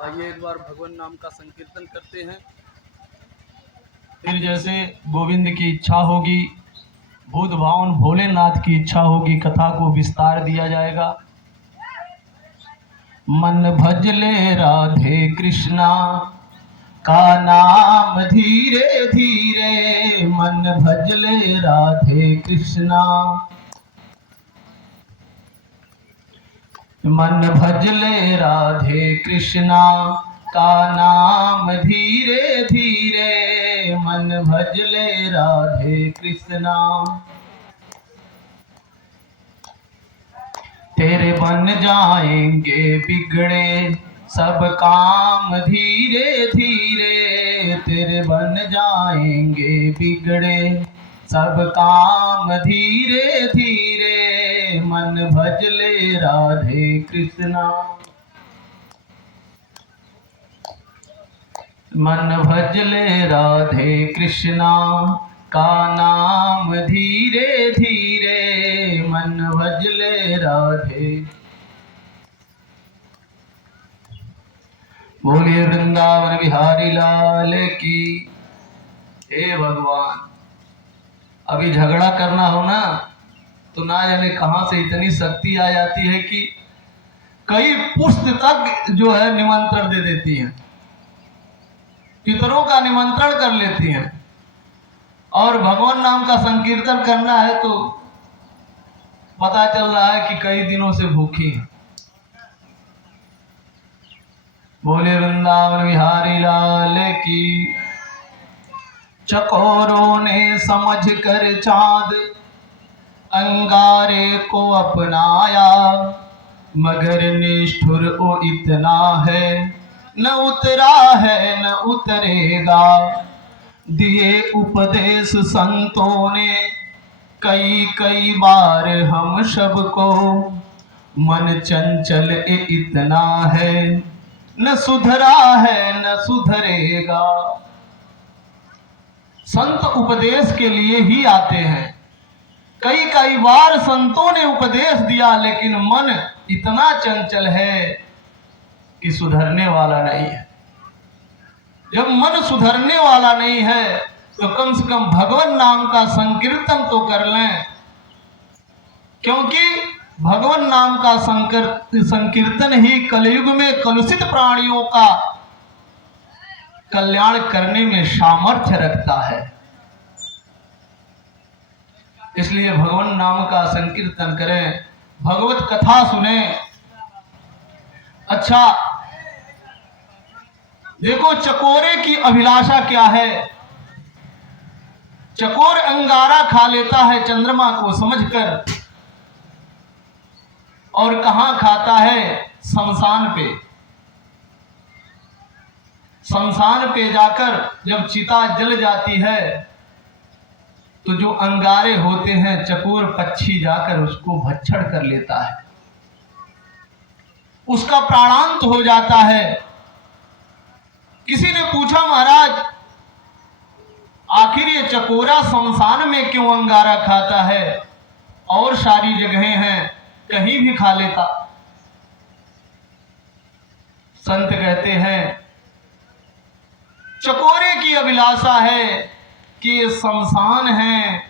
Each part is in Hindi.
आइए एक बार भगवान नाम का संकीर्तन करते हैं। फिर जैसे गोविंद की इच्छा होगी, भूत भावन भोलेनाथ की इच्छा होगी, कथा को विस्तार दिया जाएगा। मन भजले राधे कृष्णा का नाम धीरे धीरे, मन भजले राधे कृष्णा, मन भजले राधे कृष्णा का नाम धीरे धीरे, मन भजले राधे कृष्णा। तेरे बन जाएंगे बिगड़े सब काम धीरे धीरे, तेरे बन जाएंगे बिगड़े सब काम धीरे धीरे, मन भजले राधे कृष्णा, मन भजले राधे कृष्णा का नाम धीरे धीरे, मन भजले राधे। बोलिए वृंदावन बिहारी लाल की। हे भगवान, अभी झगड़ा करना हो ना तो ना जाने कहां से इतनी शक्ति आ जाती है कि कई पुष्ट तक जो है निमंत्रण दे देती हैं, पितरों का निमंत्रण कर लेती हैं। और भगवान नाम का संकीर्तन करना है तो पता चल रहा है कि कई दिनों से भूखी है। बोले वृंदावन बिहारी लाल की। चकोरों ने समझ कर चांद अंगारे को अपनाया, मगर निष्ठुर ओ इतना है, न उतरा है न उतरेगा। दिए उपदेश संतों ने कई कई बार हम सबको, मन चंचल इतना है, न सुधरा है न सुधरेगा। संत उपदेश के लिए ही आते हैं। कई कई बार संतों ने उपदेश दिया, लेकिन मन इतना चंचल है कि सुधरने वाला नहीं है। जब मन सुधरने वाला नहीं है तो कम से कम भगवान नाम का संकीर्तन तो कर लें, क्योंकि भगवान नाम का संकीर्तन ही कलयुग में कलुषित प्राणियों का कल्याण करने में सामर्थ्य रखता है। इसलिए भगवान नाम का संकीर्तन करें, भगवत कथा सुने। अच्छा देखो, चकोरे की अभिलाषा क्या है। चकोर अंगारा खा लेता है चंद्रमा को समझकर, और कहां खाता है? शमशान पे। शमशान पे जाकर जब चिता जल जाती है तो जो अंगारे होते हैं, चकोर पक्षी जाकर उसको भक्षण कर लेता है, उसका प्राणांत हो जाता है। किसी ने पूछा, महाराज आखिर ये चकोरा शमशान में क्यों अंगारा खाता है? और सारी जगहें हैं, कहीं भी खा लेता। संत कहते हैं चकोरे की अभिलाषा है कि ये शमशान है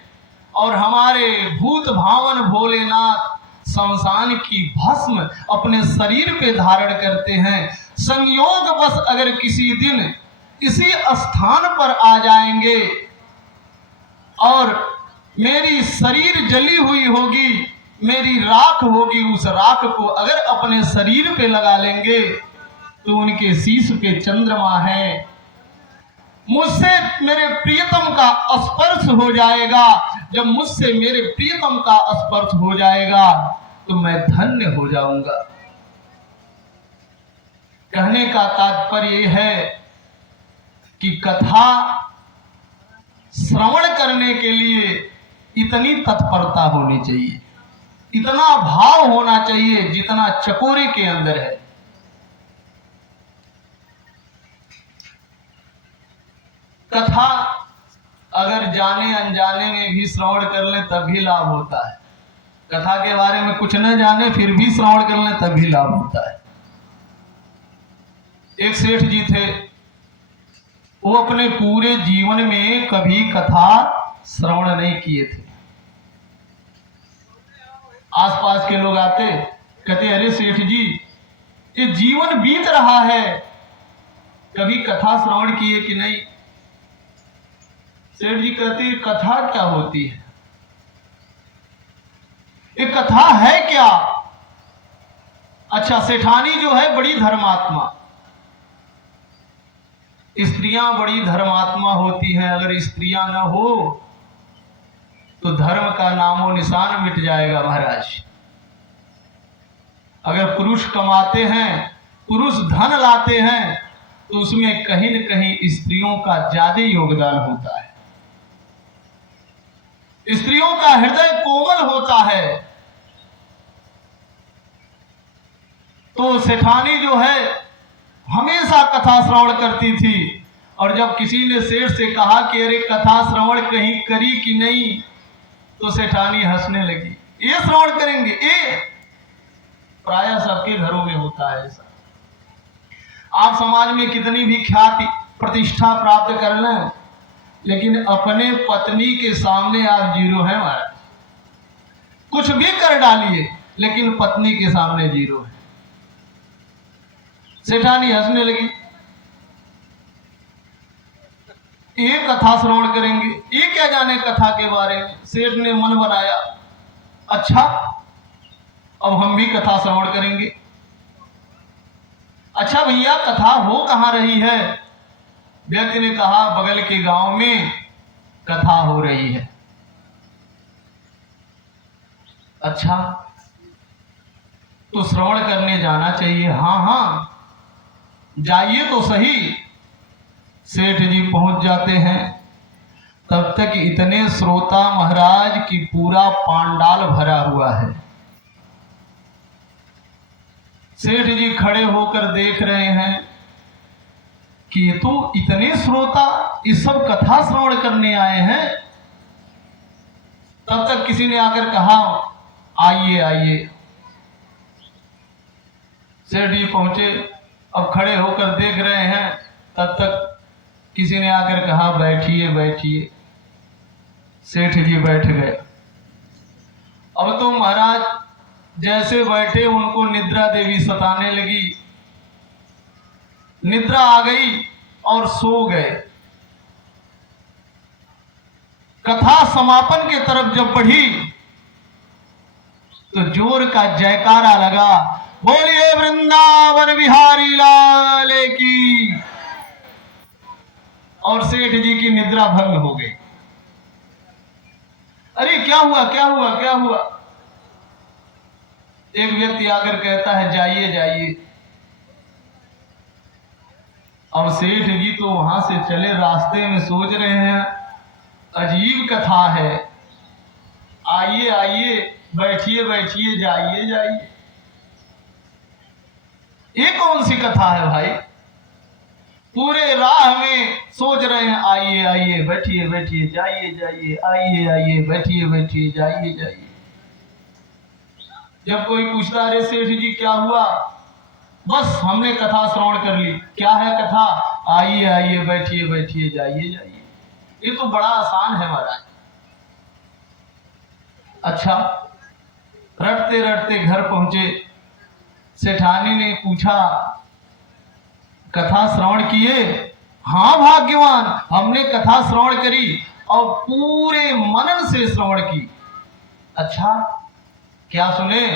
और हमारे भूत भावन भोलेनाथ शमशान की भस्म अपने शरीर पे धारण करते हैं। संयोग बस अगर किसी दिन इसी स्थान पर आ जाएंगे और मेरी शरीर जली हुई होगी, मेरी राख होगी, उस राख को अगर अपने शरीर पे लगा लेंगे तो उनके शीश पे चंद्रमा है। मुझसे मेरे प्रियतम का स्पर्श हो जाएगा। जब मुझसे मेरे प्रियतम का स्पर्श हो जाएगा तो मैं धन्य हो जाऊंगा। कहने का तात्पर्य यह है कि कथा श्रवण करने के लिए इतनी तत्परता होनी चाहिए, इतना भाव होना चाहिए जितना चकोरे के अंदर है। कथा अगर जाने अनजाने में भी श्रवण कर ले तब भी लाभ होता है। कथा के बारे में कुछ न जाने फिर भी श्रवण कर ले तब भी लाभ होता है। एक सेठ जी थे, वो अपने पूरे जीवन में कभी कथा श्रवण नहीं किए थे। आसपास के लोग आते, कहते अरे सेठ जी ये जीवन बीत रहा है, कभी कथा श्रवण किए कि नहीं? सेठ जी कहते कथा क्या होती है, ये कथा है क्या? अच्छा, सेठानी जो है बड़ी धर्मात्मा, स्त्रियां बड़ी धर्मात्मा होती हैं। अगर स्त्रियां न हो तो धर्म का नामो निशान मिट जाएगा महाराज। अगर पुरुष कमाते हैं, पुरुष धन लाते हैं, तो उसमें कहीं न कहीं स्त्रियों का ज्यादा योगदान होता है। स्त्रियों का हृदय कोमल होता है। तो सेठानी जो है हमेशा कथा श्रवण करती थी, और जब किसी ने सेठ से कहा कि अरे कथा श्रवण कहीं करी कि नहीं, तो सेठानी हंसने लगी। ये श्रवण करेंगे? ये प्रायः सबके घरों में होता है ऐसा। आप समाज में कितनी भी ख्याति प्रतिष्ठा प्राप्त कर लें, लेकिन अपने पत्नी के सामने आप जीरो हैं महाराज। कुछ भी कर डालिए लेकिन पत्नी के सामने जीरो है। सेठानी हंसने लगी। ये कथा श्रवण करेंगे, ये क्या जाने कथा के बारे में। सेठ ने मन बनाया, अच्छा अब हम भी कथा श्रवण करेंगे। अच्छा भैया कथा हो कहां रही है? व्यक्ति ने कहा बगल के गांव में कथा हो रही है। अच्छा तो श्रवण करने जाना चाहिए। हाँ हाँ जाइए तो सही। सेठ जी पहुंच जाते हैं। तब तक इतने श्रोता महाराज की पूरा पांडाल भरा हुआ है। सेठ जी खड़े होकर देख रहे हैं कि ये तो इतने श्रोता इस सब कथा श्रवण करने आए हैं। तब तक किसी ने आकर कहा आइए आइए। सेठ जी पहुंचे, अब खड़े होकर देख रहे हैं। तब तक किसी ने आकर कहा बैठिए बैठिए। सेठ जी बैठ गए। अब तो महाराज जैसे बैठे उनको निद्रा देवी सताने लगी। निद्रा आ गई और सो गए। कथा समापन के तरफ जब बढ़ी तो जोर का जयकारा लगा, बोलिए वृंदावन बिहारी लाल की। और सेठ जी की निद्रा भंग हो गई। अरे क्या हुआ क्या हुआ क्या हुआ? एक व्यक्ति आकर कहता है जाइए जाइए। अब सेठ जी तो वहां से चले, रास्ते में सोच रहे हैं अजीब कथा है, आइए आइए बैठिए बैठिए जाइए जाइए। ये कौन सी कथा है भाई? पूरे राह में सोच रहे हैं आइए आइए बैठिए बैठिए जाइए जाइए, आइए आइए बैठिए बैठिए जाइए जाइए। जब कोई पूछता अरे सेठ जी क्या हुआ? बस हमने कथा श्रवण कर ली। क्या है कथा? आइए आइए बैठिए बैठिए जाइए जाइए। ये तो बड़ा आसान है महाराज। अच्छा रटते रटते घर पहुंचे। सेठानी ने पूछा कथा श्रवण किए? हाँ भाग्यवान, हमने कथा श्रवण करी और पूरे मनन से श्रवण की। अच्छा क्या सुने?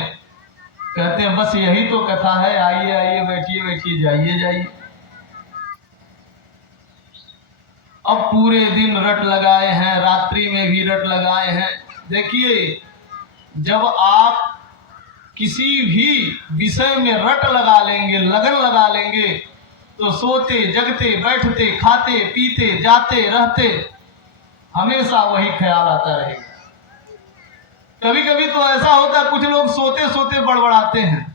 कहते हैं बस यही तो कथा है, आइए आइए बैठिए बैठिए जाइए जाइए। अब पूरे दिन रट लगाए हैं, रात्रि में भी रट लगाए हैं। देखिए जब आप किसी भी विषय में रट लगा लेंगे, लगन लगा लेंगे, तो सोते जगते बैठते खाते पीते जाते रहते हमेशा वही ख्याल आता रहेगा। कभी कभी तो ऐसा होता है कुछ लोग सोते सोते बड़बड़ाते हैं।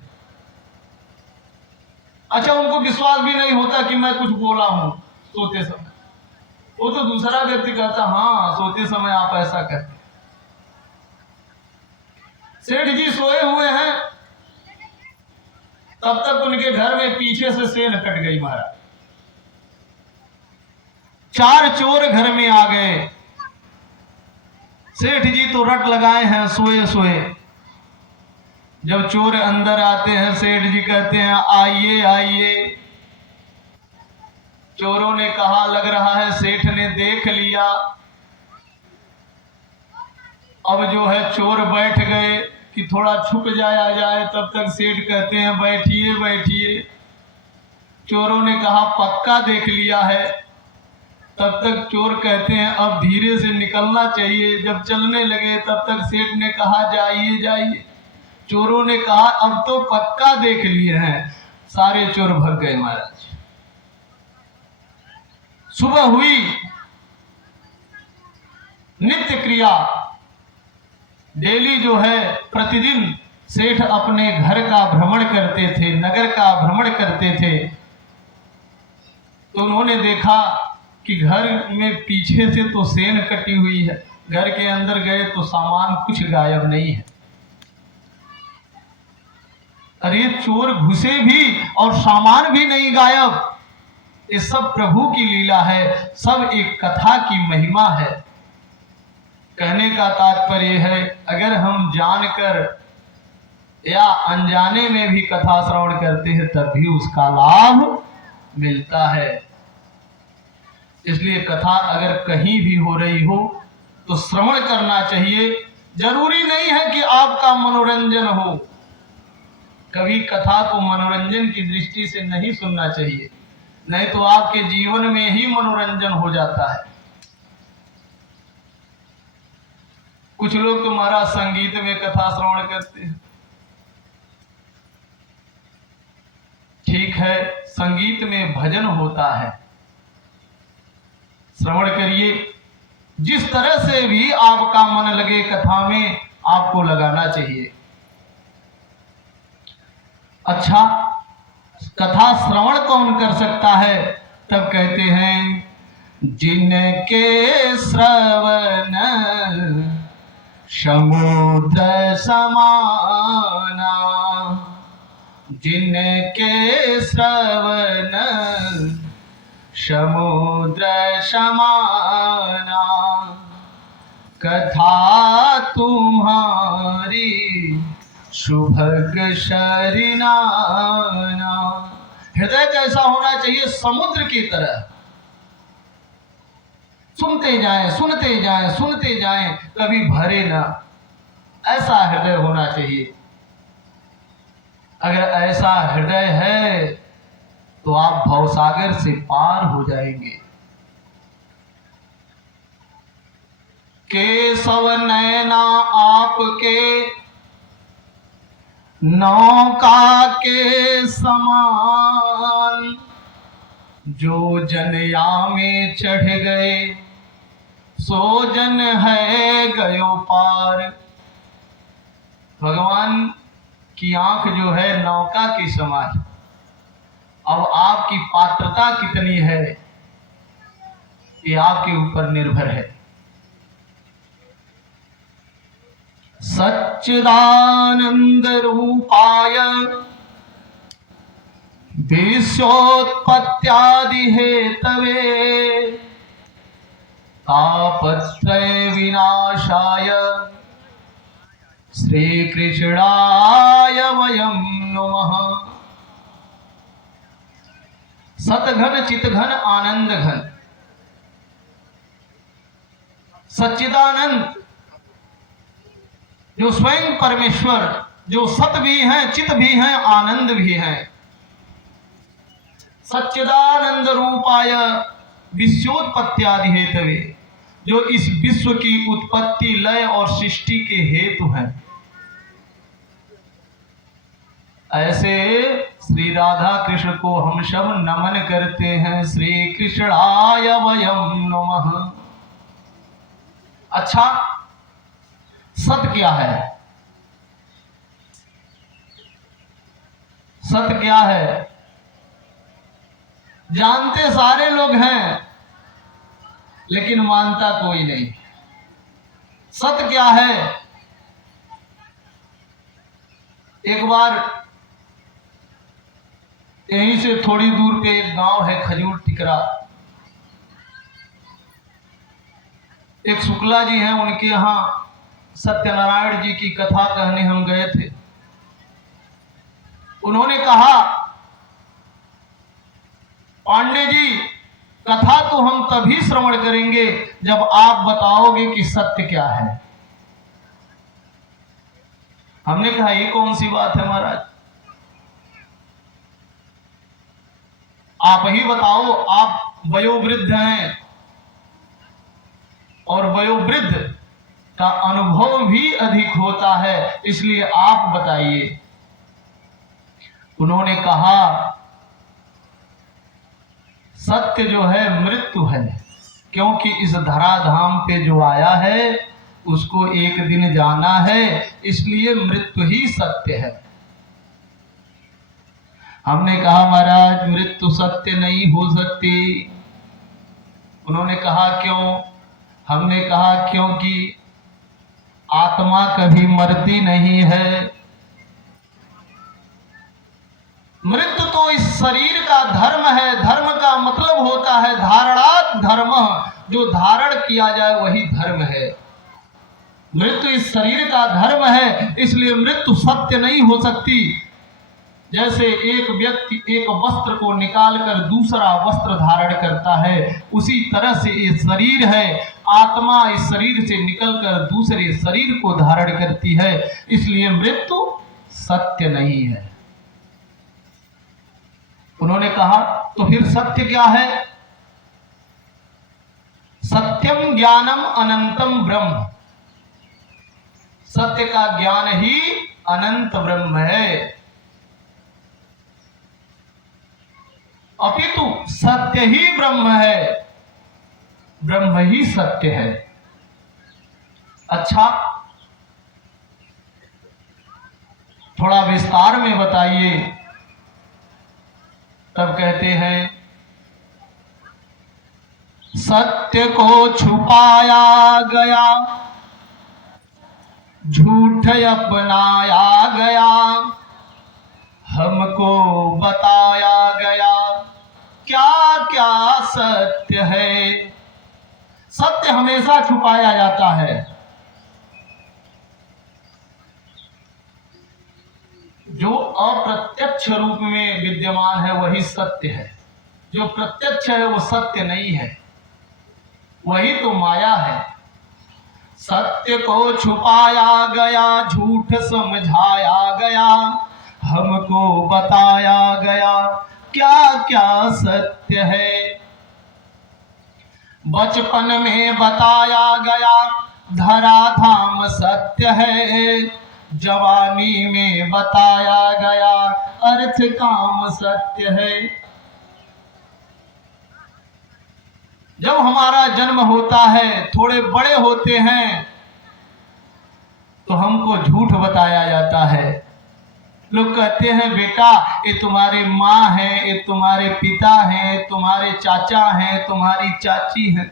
अच्छा उनको विश्वास भी नहीं होता कि मैं कुछ बोला हूं सोते समय। वो तो दूसरा व्यक्ति कहता हाँ सोते समय आप ऐसा कहते। सेठ जी सोए हुए हैं, तब तक उनके घर में पीछे से सेन कट गई महाराज। 4 चोर घर में आ गए। सेठ जी तो रट लगाए हैं सोए सोए। जब चोर अंदर आते हैं, सेठ जी कहते हैं आइए आइए। चोरों ने कहा लग रहा है सेठ ने देख लिया। अब जो है चोर बैठ गए कि थोड़ा छुप जाया जाए, तब तक सेठ कहते हैं बैठिए बैठिए। चोरों ने कहा पक्का देख लिया है। तब तक चोर कहते हैं अब धीरे से निकलना चाहिए। जब चलने लगे तब तक सेठ ने कहा जाइए जाइए। चोरों ने कहा अब तो पक्का देख लिए हैं। सारे चोर भाग गए महाराज। सुबह हुई, नित्य क्रिया डेली जो है प्रतिदिन सेठ अपने घर का भ्रमण करते थे, नगर का भ्रमण करते थे। तो उन्होंने देखा कि घर में पीछे से तो सेन कटी हुई है, घर के अंदर गए तो सामान कुछ गायब नहीं है। अरे चोर घुसे भी और सामान भी नहीं गायब। ये सब प्रभु की लीला है, सब एक कथा की महिमा है। कहने का तात्पर्य है अगर हम जानकर या अनजाने में भी कथा श्रवण करते हैं तब भी उसका लाभ मिलता है। इसलिए कथा अगर कहीं भी हो रही हो तो श्रवण करना चाहिए। जरूरी नहीं है कि आपका मनोरंजन हो। कभी कथा को मनोरंजन की दृष्टि से नहीं सुनना चाहिए, नहीं तो आपके जीवन में ही मनोरंजन हो जाता है। कुछ लोग तो महाराज संगीत में कथा श्रवण करते हैं। ठीक है, संगीत में भजन होता है, श्रवण करिए। जिस तरह से भी आपका मन लगे कथा में आपको लगाना चाहिए। अच्छा, कथा श्रवण कौन कर सकता है? तब कहते हैं जिनके श्रवण समुद्र समाना, जिनके श्रवण समुद्र समाना, कथा तुम्हारी सुभग शरीनाना। हृदय कैसा होना चाहिए? समुद्र की तरह। सुनते जाएं, सुनते जाएं, सुनते जाएं, कभी भरे ना। ऐसा हृदय होना चाहिए। अगर ऐसा हृदय है तो आप भवसागर से पार हो जाएंगे। केशव नैना आपके नौका के समान, जो जनया में चढ़ गए सो जन है गयो पार। भगवान की आंख जो है नौका की समान। अब आपकी पात्रता कितनी है ये आपके ऊपर निर्भर है। सच्चिदानंद रूपाय विश्वोत्पत्त्यादि हेतवे, तापत्रय विनाशाय श्री कृष्णाय वयं नमः। सतघन चितघन आनंद घन, सच्चिदानंद जो स्वयं परमेश्वर, जो सत भी हैं, चित भी हैं, आनंद भी हैं। सच्चिदानंद रूपाय विश्वोत्पत्त्यादि हेतवे, जो इस विश्व की उत्पत्ति लय और सृष्टि के हेतु हैं। ऐसे श्री राधा कृष्ण को हम सब नमन करते हैं। श्री कृष्णाय वयं नमः। अच्छा, सत क्या है? सत क्या है? जानते सारे लोग हैं लेकिन मानता कोई नहीं। सत क्या है? एक बार यहीं से थोड़ी दूर पे एक गांव है खजूर टिकरा। एक शुक्ला जी हैं, उनके यहाँ सत्यनारायण जी की कथा कहने हम गए थे। उन्होंने कहा, पांडे जी, कथा तो हम तभी श्रवण करेंगे जब आप बताओगे कि सत्य क्या है। हमने कहा, ये कौन सी बात है महाराज, आप ही बताओ। आप वयोवृद्ध हैं और वयोवृद्ध का अनुभव भी अधिक होता है, इसलिए आप बताइए। उन्होंने कहा, सत्य जो है मृत्यु है, क्योंकि इस धराधाम पे जो आया है उसको एक दिन जाना है, इसलिए मृत्यु ही सत्य है। हमने कहा, महाराज मृत्यु सत्य नहीं हो सकती। उन्होंने कहा, क्यों? हमने कहा, क्योंकि आत्मा कभी मरती नहीं है। मृत्यु तो इस शरीर का धर्म है। धर्म का मतलब होता है धारणात् धर्म, जो धारण किया जाए वही धर्म है। मृत्यु इस शरीर का धर्म है, इसलिए मृत्यु सत्य नहीं हो सकती। जैसे एक व्यक्ति एक वस्त्र को निकालकर दूसरा वस्त्र धारण करता है, उसी तरह से ये शरीर है, आत्मा इस शरीर से निकलकर दूसरे शरीर को धारण करती है, इसलिए मृत्यु सत्य नहीं है। उन्होंने कहा, तो फिर सत्य क्या है? सत्यम ज्ञानम अनंतम ब्रह्म। सत्य का ज्ञान ही अनंत ब्रह्म है। अपितु सत्य ही ब्रह्म है, ब्रह्म ही सत्य है। अच्छा, थोड़ा विस्तार में बताइए। तब कहते हैं, सत्य को छुपाया गया, झूठ अपनाया गया, हमको बताया गया, क्या क्या सत्य है। सत्य हमेशा छुपाया जाता है। जो अप्रत्यक्ष रूप में विद्यमान है वही सत्य है, जो प्रत्यक्ष है वो सत्य नहीं है, वही तो माया है। सत्य को छुपाया गया, झूठ समझाया गया, हमको बताया गया, क्या क्या सत्य है। बचपन में बताया गया धराधाम सत्य है, जवानी में बताया गया अर्थ काम सत्य है। जब हमारा जन्म होता है, थोड़े बड़े होते हैं, तो हमको झूठ बताया जाता है। लोग कहते हैं, बेटा ये तुम्हारे माँ है, ये तुम्हारे पिता हैं, तुम्हारे चाचा हैं, तुम्हारी चाची हैं।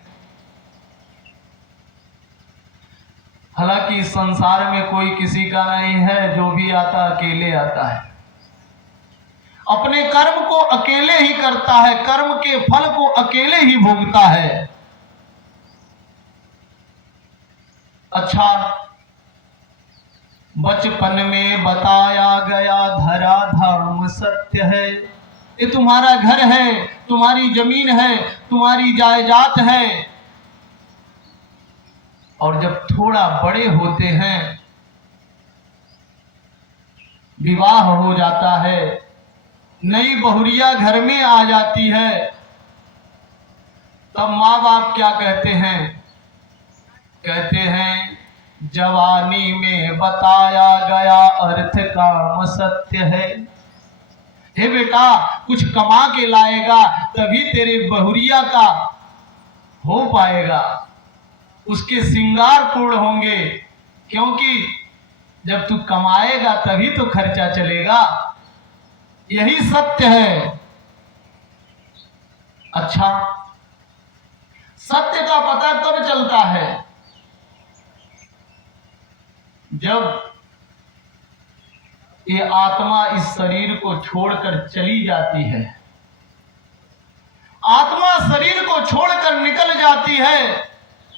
हालांकि संसार में कोई किसी का नहीं है, जो भी आता अकेले आता है, अपने कर्म को अकेले ही करता है, कर्म के फल को अकेले ही भोगता है। अच्छा, बचपन में बताया गया धराधाम सत्य है, ये तुम्हारा घर है, तुम्हारी जमीन है, तुम्हारी जायदाद है। और जब थोड़ा बड़े होते हैं, विवाह हो जाता है, नई बहुरिया घर में आ जाती है, तब माँ बाप क्या कहते हैं? कहते हैं, जवानी में बताया गया अर्थ काम सत्य है। हे बेटा, कुछ कमा के लाएगा तभी तेरे बहुरिया का हो पाएगा, उसके श्रृंगार पूर्ण होंगे, क्योंकि जब तू कमाएगा तभी तो खर्चा चलेगा। यही सत्य है। अच्छा, सत्य का पता कब चलता है? जब ये आत्मा इस शरीर को छोड़कर चली जाती है, आत्मा शरीर को छोड़कर निकल जाती है,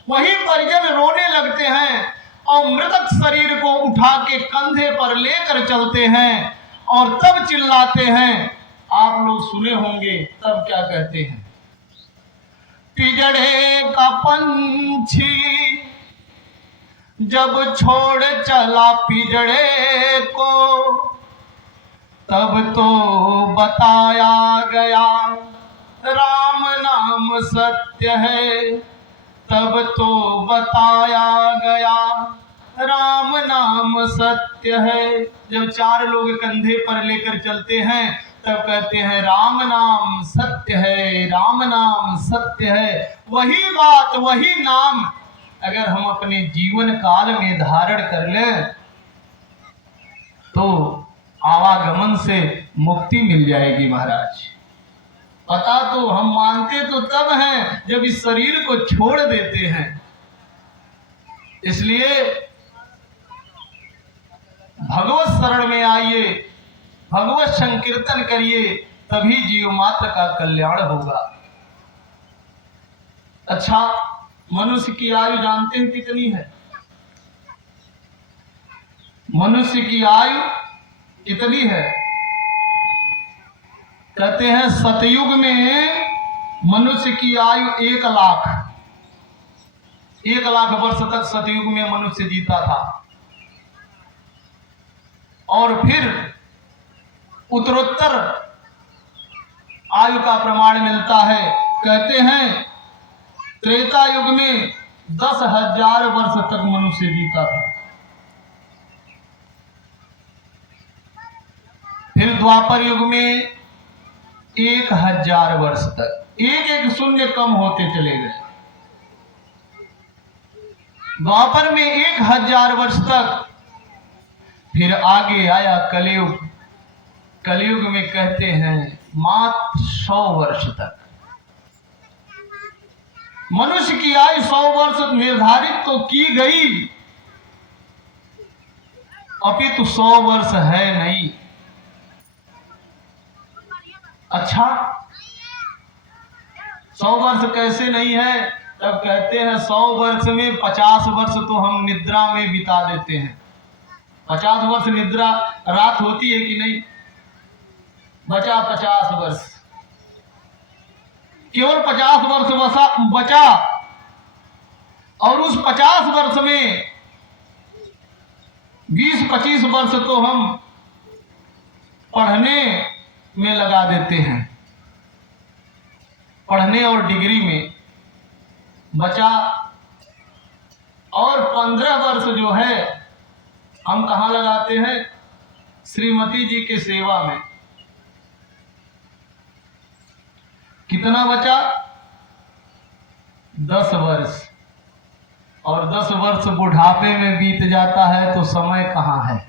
वही परिजन रोने लगते हैं और मृतक शरीर को उठा के कंधे पर लेकर चलते हैं और तब चिल्लाते हैं। आप लोग सुने होंगे, तब क्या कहते हैं, पिजड़े का पंछी जब छोड़ चला पिजड़े को, तब तो बताया गया राम नाम सत्य है, तब तो बताया गया राम नाम सत्य है। जब चार लोग कंधे पर लेकर चलते हैं तब कहते हैं राम नाम सत्य है, राम नाम सत्य है। वही बात, वही नाम अगर हम अपने जीवन काल में धारण कर लें तो आवागमन से मुक्ति मिल जाएगी महाराज। पता तो हम मानते तो तब हैं जब इस शरीर को छोड़ देते हैं। इसलिए भगवत शरण में आइए, भगवत संकीर्तन करिए, तभी जीव मात्र का कल्याण होगा। अच्छा, मनुष्य की आयु जानते हैं कितनी है? मनुष्य की आयु कितनी है? कहते हैं सतयुग में मनुष्य की आयु 1,00,000 वर्ष तक सतयुग में मनुष्य जीता था। और फिर उत्तरोत्तर आयु का प्रमाण मिलता है। कहते हैं त्रेता युग में 10,000 वर्ष तक मनुष्य जीता था। फिर द्वापर युग में 1,000 वर्ष तक, एक एक शून्य कम होते चले गए। द्वापर में 1,000 वर्ष तक। फिर आगे आया कलयुग। कलयुग में कहते हैं मात्र 100 वर्ष तक। मनुष्य की आयु 100 वर्ष निर्धारित तो की गई, अपितु 100 वर्ष है नहीं। अच्छा, 100 वर्ष कैसे नहीं है? तब कहते हैं 100 वर्ष में 50 वर्ष तो हम निद्रा में बिता देते हैं। 50 वर्ष निद्रा रात होती है कि नहीं? बचा 50 वर्ष, केवल 50 वर्ष बचा। और उस 50 वर्ष में 20-25 वर्ष तो हम पढ़ने में लगा देते हैं, पढ़ने और डिग्री में बचा। और 15 वर्ष जो है हम कहाँ लगाते हैं? श्रीमती जी के सेवा में। कितना बचा? 10 वर्ष। और 10 वर्ष बुढ़ापे में बीत जाता है तो समय कहाँ है?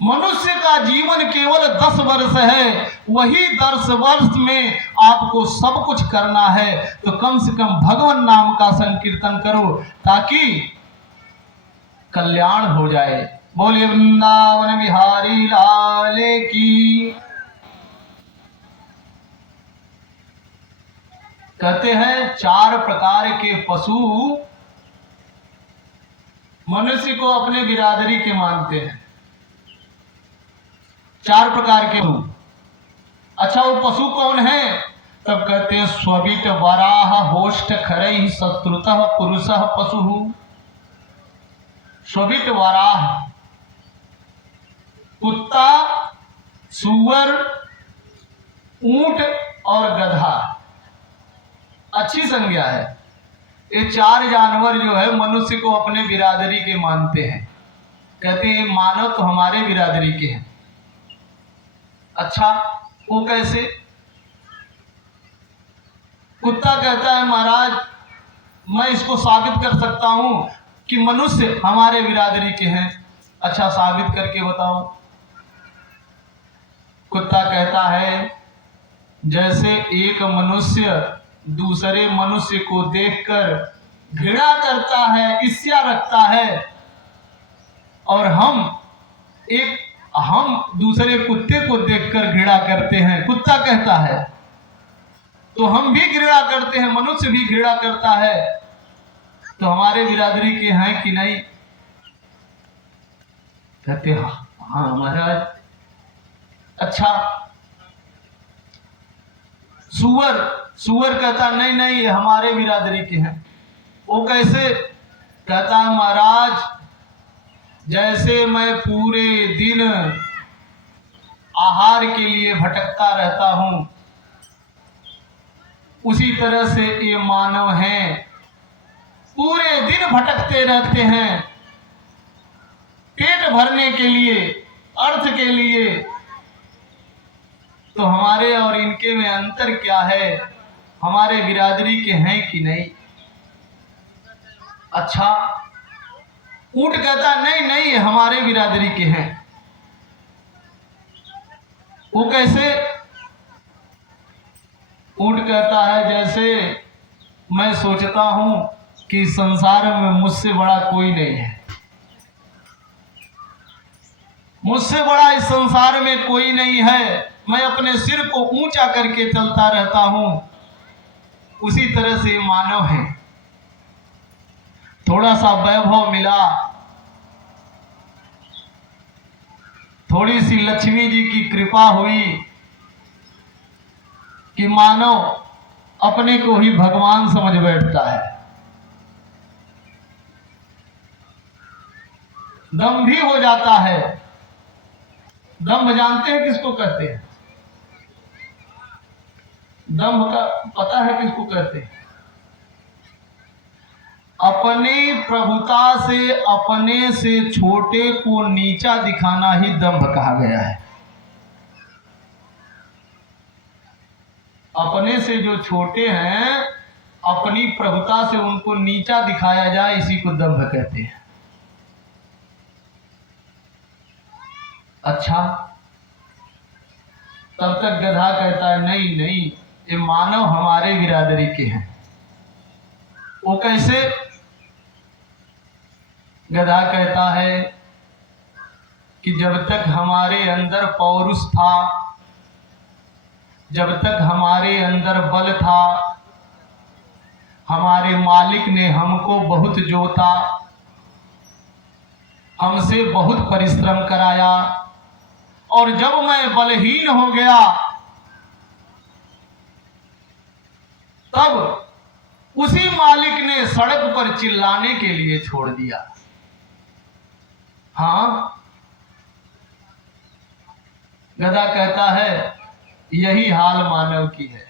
मनुष्य का जीवन केवल 10 वर्ष है। वही 10 वर्ष में आपको सब कुछ करना है, तो कम से कम भगवान नाम का संकीर्तन करो ताकि कल्याण हो जाए। बोलिए वृंदावन बिहारी लाल की। कहते हैं 4 प्रकार के पशु मनुष्य को अपने बिरादरी के मानते हैं। 4 प्रकार के पशु। अच्छा, वो पशु कौन है? तब कहते हैं स्वबिट वराह होष्ठ खरई शत्रुतः पुरुषः पशु। स्वबिट वराह, कुत्ता, सूअर, ऊंट और गधा। अच्छी संज्ञा है। ये 4 जानवर जो है मनुष्य को अपने बिरादरी के मानते हैं। कहते हैं मानव तो हमारे बिरादरी के हैं। अच्छा, वो कैसे? कुत्ता कहता है महाराज मैं इसको साबित कर सकता हूं कि मनुष्य हमारे बिरादरी के हैं। अच्छा, साबित करके बताओ। कुत्ता कहता है जैसे एक मनुष्य दूसरे मनुष्य को देखकर घृणा करता है, ईर्ष्या रखता है, और हम एक हम दूसरे कुत्ते को देखकर घृणा करते हैं, कुत्ता कहता है, तो हम भी घृणा करते हैं, मनुष्य भी घृणा करता है। तो हमारे बिरादरी के हैं कि नहीं? कहते हाँ महाराज। अच्छा, सुअर कहता नहीं नहीं ये हमारे बिरादरी के हैं। वो कैसे? कहता है महाराज, जैसे मैं पूरे दिन आहार के लिए भटकता रहता हूं, उसी तरह से ये मानव हैं, पूरे दिन भटकते रहते हैं पेट भरने के लिए, अर्थ के लिए। तो हमारे और इनके में अंतर क्या है? हमारे बिरादरी के हैं कि नहीं? अच्छा, ऊंट कहता नहीं नहीं हमारे बिरादरी के हैं। वो कैसे? ऊंट कहता है जैसे मैं सोचता हूं कि संसार में मुझसे बड़ा कोई नहीं है, मुझसे बड़ा इस संसार में कोई नहीं है, मैं अपने सिर को ऊंचा करके चलता रहता हूं। उसी तरह से मानव है, थोड़ा सा वैभव मिला, थोड़ी सी लक्ष्मी जी की कृपा हुई कि मानव अपने को ही भगवान समझ बैठता है, दम भी हो जाता है। दम्भ जानते हैं किसको कहते हैं? दम्भ का पता है किसको कहते हैं? अपनी प्रभुता से अपने से छोटे को नीचा दिखाना ही दंभ कहा गया है। अपने से जो छोटे हैं, अपनी प्रभुता से उनको नीचा दिखाया जाए, इसी को दंभ कहते हैं। अच्छा, तब तक गधा कहता है नहीं नहीं ये मानव हमारे बिरादरी के हैं। वो कैसे? गधा कहता है कि जब तक हमारे अंदर पौरुष था, जब तक हमारे अंदर बल था, हमारे मालिक ने हमको बहुत जोता, हमसे बहुत परिश्रम कराया, और जब मैं बलहीन हो गया तब उसी मालिक ने सड़क पर चिल्लाने के लिए छोड़ दिया। हाँ, गधा कहता है यही हाल मानव की है।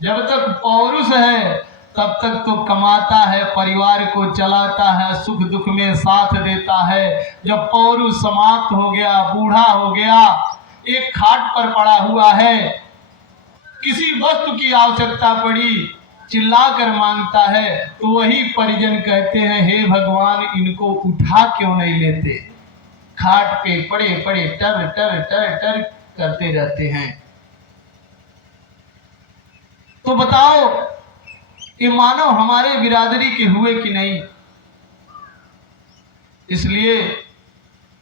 जब तक पौरुष है तब तक तो कमाता है, परिवार को चलाता है, सुख दुख में साथ देता है। जब पौरुष समाप्त हो गया, बूढ़ा हो गया, एक खाट पर पड़ा हुआ है, किसी वस्तु की आवश्यकता पड़ी, चिल्लाकर मांगता है, तो वही परिजन कहते हैं हे भगवान इनको उठा क्यों नहीं लेते? खाट पे पड़े पड़े टर टर टर टर करते रहते हैं। तो बताओ ये मानव हमारे बिरादरी के हुए कि नहीं? इसलिए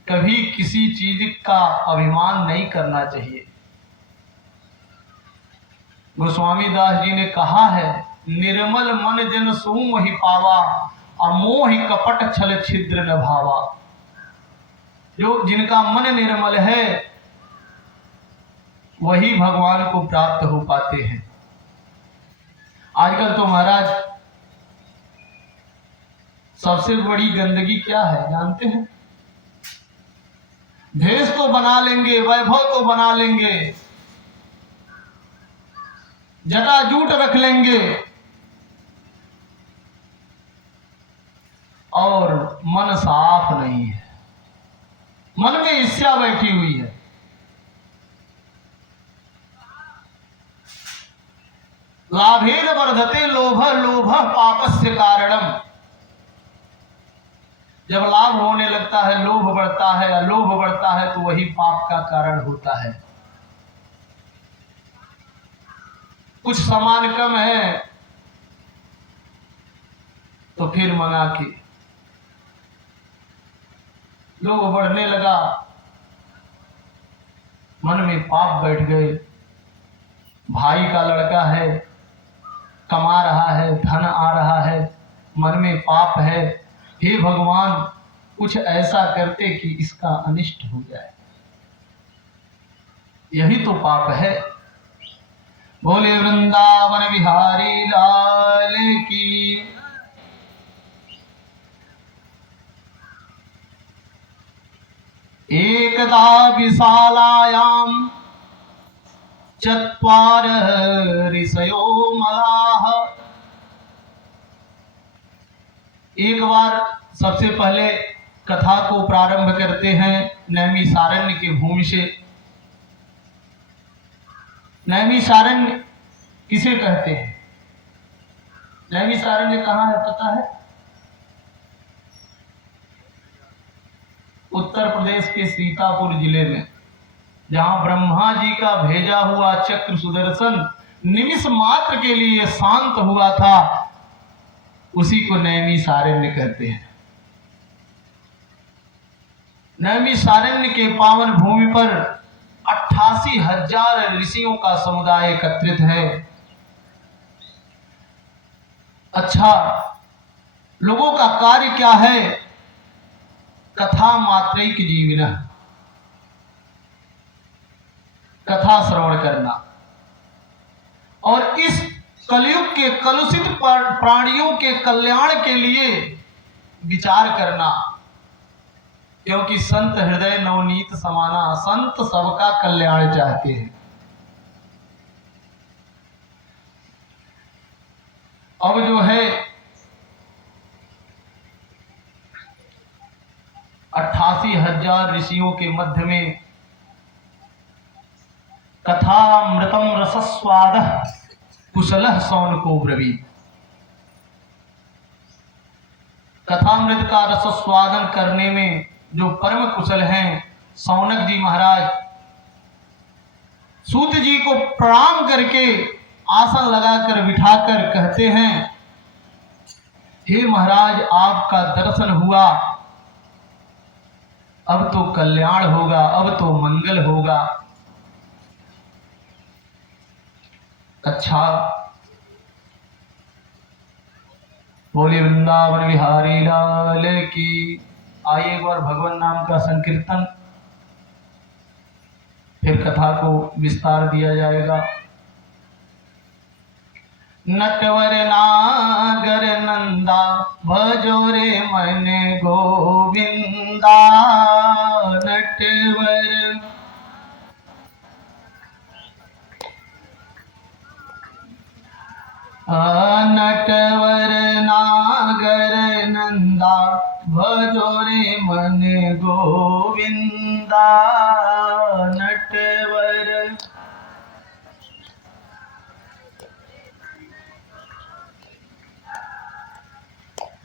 कभी किसी चीज का अभिमान नहीं करना चाहिए। गोस्वामी दास जी ने कहा है, निर्मल मन जन सो मोहि पावा, अमोहि कपट छल छिद्र न भावा। जो जिनका मन निर्मल है वही भगवान को प्राप्त हो पाते हैं। आजकल तो महाराज सबसे बड़ी गंदगी क्या है जानते हैं? भेष तो बना लेंगे, वैभव तो बना लेंगे, जटाजूट रख लेंगे, और मन साफ नहीं है, मन में ईर्ष्या बैठी हुई है। लाभेन वर्धते लोभ, लोभ पापस्य कारणम। जब लाभ होने लगता है लोभ बढ़ता है, या लोभ बढ़ता है तो वही पाप का कारण होता है। कुछ सामान कम है तो फिर मंगा के, लोग बढ़ने लगा, मन में पाप बैठ गए। भाई का लड़का है, कमा रहा है, धन आ रहा है, मन में पाप है। हे भगवान, कुछ ऐसा करते कि इसका अनिष्ट हो जाए। यही तो पाप है। बोले वृंदावन बिहारी लाल की। एकदा विशालायाम चत्वार ऋषयो मलाह। एक बार सबसे पहले कथा को प्रारंभ करते हैं नैमिषारण्य की भूमि से। नैमिषारण्य किसे कहते हैं? नैमिषारण्य कहाँ है पता है? उत्तर प्रदेश के सीतापुर जिले में, जहां ब्रह्मा जी का भेजा हुआ चक्र सुदर्शन निमिष मात्र के लिए शांत हुआ था, उसी को नैमिषारण्य कहते हैं। नैमिषारण्य के पावन भूमि पर 88,000 ऋषियों का समुदाय एकत्रित है। अच्छा, लोगों का कार्य क्या है? कथा मात्रैक जीविनः, कथा श्रवण करना और इस कलयुग के कलुषित प्राणियों के कल्याण के लिए विचार करना। क्योंकि संत हृदय नवनीत समाना, संत सबका कल्याण चाहते हैं। अब जो है 88,000 ऋषियों के मध्य में कथामृतम रसस्वादः कुशलः शौनको ब्रवीत्। कथामृत का रसस्वादन करने में जो परम कुशल हैं, शौनक जी महाराज सूत जी को प्रणाम करके आसन लगाकर बिठाकर कहते हैं, हे महाराज, आपका दर्शन हुआ, अब तो कल्याण होगा, अब तो मंगल होगा। अच्छा, बोले वृंदावन बिहारी लाल की। आइए एक बार भगवान नाम का संकीर्तन, फिर कथा को विस्तार दिया जाएगा। नटवर नागर नंदा भजो रे मन गोविंदा। नटवर नटवर नागर नंदा भजो रे मन गोविंदा। नटवर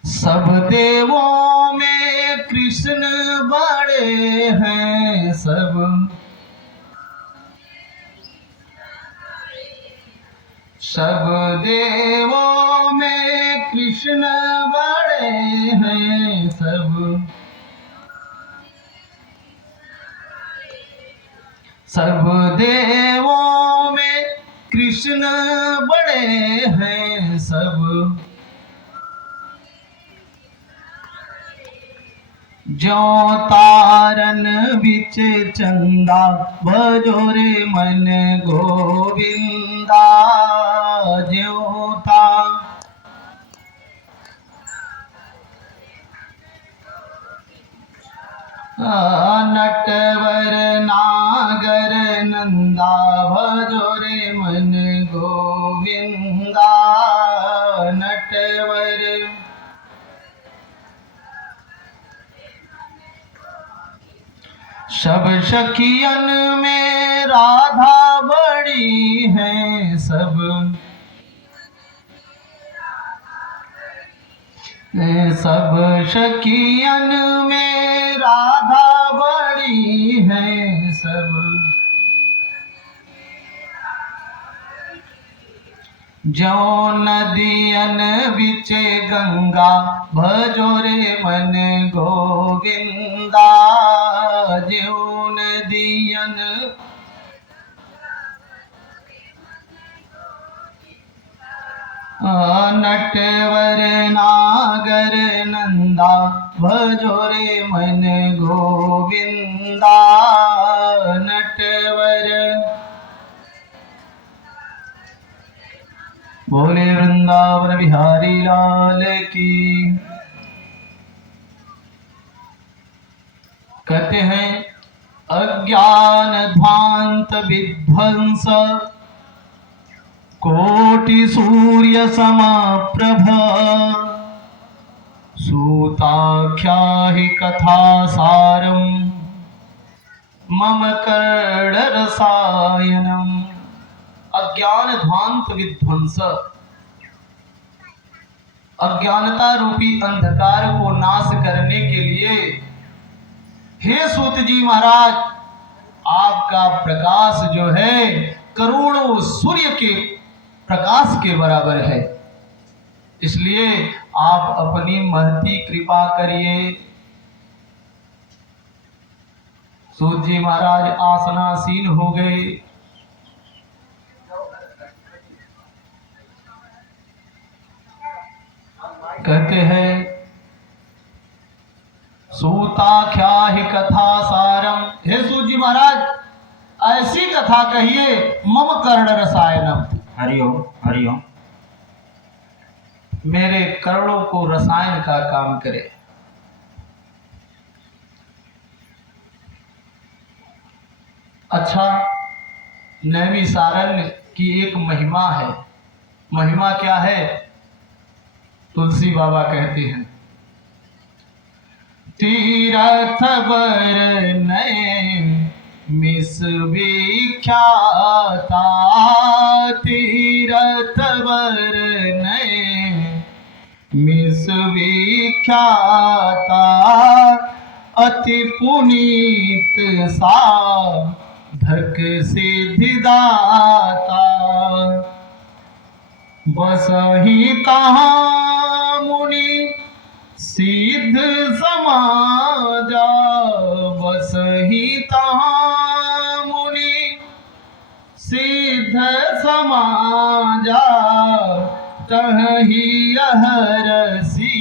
सब देवों में कृष्ण बड़े हैं, सब देवों में कृष्ण बड़े हैं, सब देवों में कृष्ण बड़े हैं, सब ज्यों तारन बिच चंदा भजो रे मन गोविंदा। ज्यों नटवर नागर नंदा भजो रे मन गोविंदा। नटवर सब सखियन में राधा बड़ी है, सब सखियन में राधा बड़ी है, सब जो नदियन बिचे गंगा भजो रे मन गोविंदा। जो नदियन नटवर नागर नंदा भजो रे मन गोविंदा। नटवर बोले वृंदावन बिहारी लाल की। कहते हैं अज्ञान ध्वांत विध्वंस कोटि सूर्य समप्रभ। सूताख्या हि कथा सारम मम कर्ण रसायनम। अज्ञान ध्वांत विध्वंस, अज्ञानता रूपी अंधकार को नाश करने के लिए हे सूत जी महाराज, आपका प्रकाश जो है करोड़ों सूर्य के प्रकाश के बराबर है। इसलिए आप अपनी महती कृपा करिए। सूत जी महाराज आसनासीन हो गए। कहते हैं सूताख्या हि कथा सारम। हे सूत जी महाराज, ऐसी कथा कहिए मम कर्ण रसायनम। हरिओम हरिओम। मेरे कर्णों को रसायन का काम करे। अच्छा, नैमिषारण्य की एक महिमा है। महिमा क्या है? तुलसी बाबा कहते हैं तीरथ बर नए मिस विख्याता। तीरथ बर नए मिस विख्याता। अति पुनीत साधक सिद्धिदाता। बसहि तहाँ मुनि सिद्ध समाजा। बसहि तहाँ मुनि सिद्ध समाजा। तहि अहरसी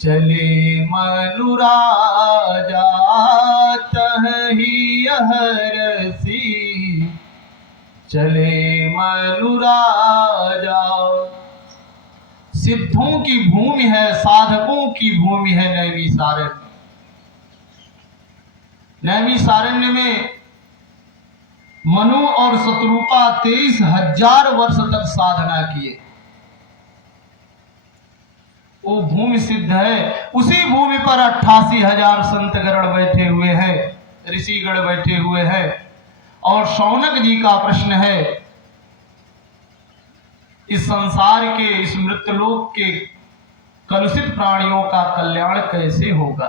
चले मनुराजा। तहि अहरसी चले मनुराजा। सिद्धों की भूमि है, साधकों की भूमि है नैमिषारण्य। नैमिषारण्य में मनु और शत्रुपा 23,000 वर्ष तक साधना किए। वो भूमि सिद्ध है। उसी भूमि पर 88,000 संतगण बैठे हुए हैं, ऋषिगण बैठे हुए हैं। और शौनक जी का प्रश्न है, इस संसार के, इस मृत्यलोक के कलुषित प्राणियों का कल्याण कैसे होगा?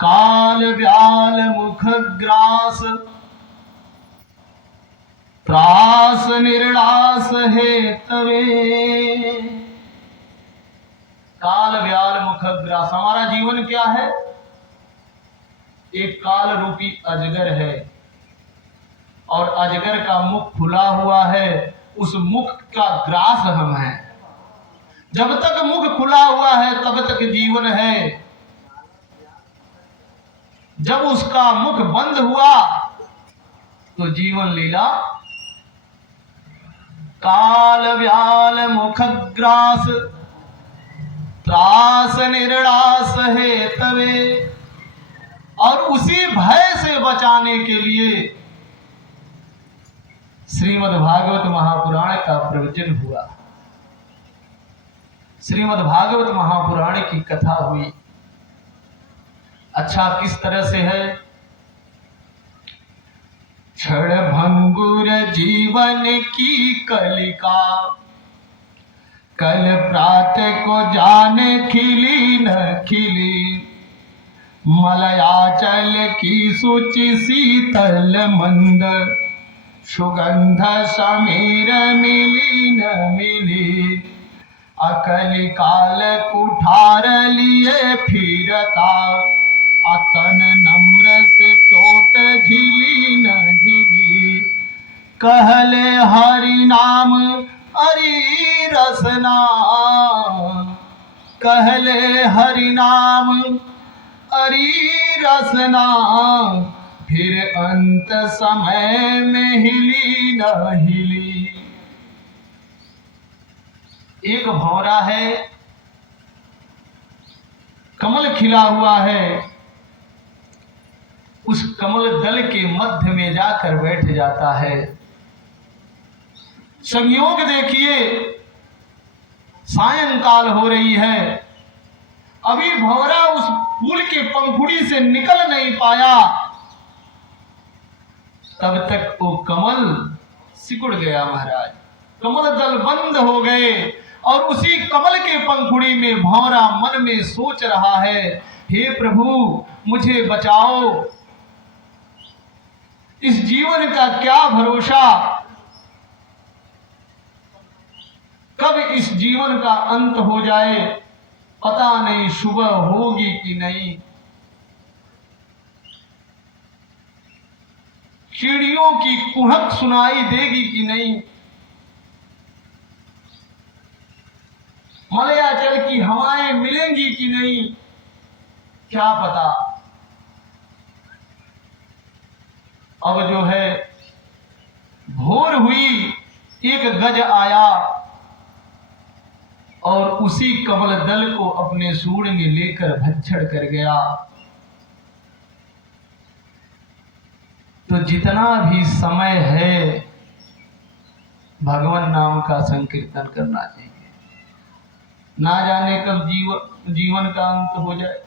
काल व्याल मुख ग्रास त्रास निर्णास है तवे। काल व्याल मुख ग्रास, हमारा जीवन क्या है? एक काल रूपी अजगर है और अजगर का मुख खुला हुआ है। उस मुख का ग्रास हम हैं। जब तक मुख खुला हुआ है तब तक जीवन है। जब उसका मुख बंद हुआ तो जीवन लीला। काल व्याल मुख ग्रास त्रास निर्णास है तवे। और उसी भय से बचाने के लिए श्रीमद् भागवत महापुराण का प्रवचन हुआ। श्रीमद् भागवत महापुराण की कथा हुई। अच्छा, किस तरह से है? क्षण भंगुर जीवन की कलिका, कल प्रातः को जाने खिली न खिली। मलयाचल की शुचि शीतल मंद, सुगंध समीर मिली न मिली। अकल काल कुठार लिए फिरता, अतन नम्र से चोट झिली न झिली। कहले हरि नाम हरि रसना, कहले हरि नाम हरि रसना। फिर अंत समय में हिली न हिली। एक भौरा है, कमल खिला हुआ है, उस कमल दल के मध्य में जाकर बैठ जाता है। संयोग देखिए, सायंकाल हो रही है, अभी भौरा उस फूल के पंखुड़ी से निकल नहीं पाया, तब तक वो कमल सिकुड़ गया महाराज। कमल दल बंद हो गए और उसी कमल के पंखुड़ी में भौरा मन में सोच रहा है, हे प्रभु मुझे बचाओ, इस जीवन का क्या भरोसा, कब इस जीवन का अंत हो जाए, पता नहीं सुबह होगी कि नहीं, चिड़ियों की कुहक सुनाई देगी कि नहीं, मलयाचल की हवाएं मिलेंगी कि नहीं, क्या पता। अब जो है भोर हुई, एक गज आया और उसी कमल दल को अपने सूंड में लेकर भक्षण कर गया। तो जितना भी समय है भगवान नाम का संकीर्तन करना चाहिए, ना जाने कब जीवन का अंत हो जाए।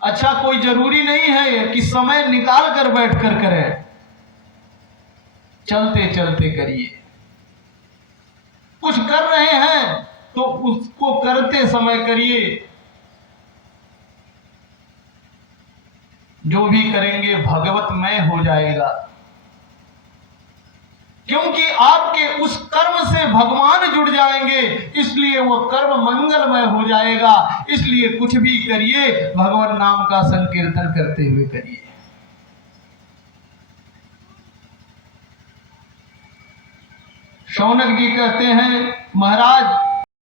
अच्छा, कोई जरूरी नहीं है कि समय निकाल कर बैठ कर करें, चलते चलते करिए। कुछ कर रहे हैं तो उसको करते समय करिए, जो भी करेंगे भगवतमय हो जाएगा, क्योंकि आपके उस कर्म से भगवान जुड़ जाएंगे, इसलिए वो कर्म मंगलमय हो जाएगा। इसलिए कुछ भी करिए भगवान नाम का संकीर्तन करते हुए करिए। शौनक जी कहते हैं, महाराज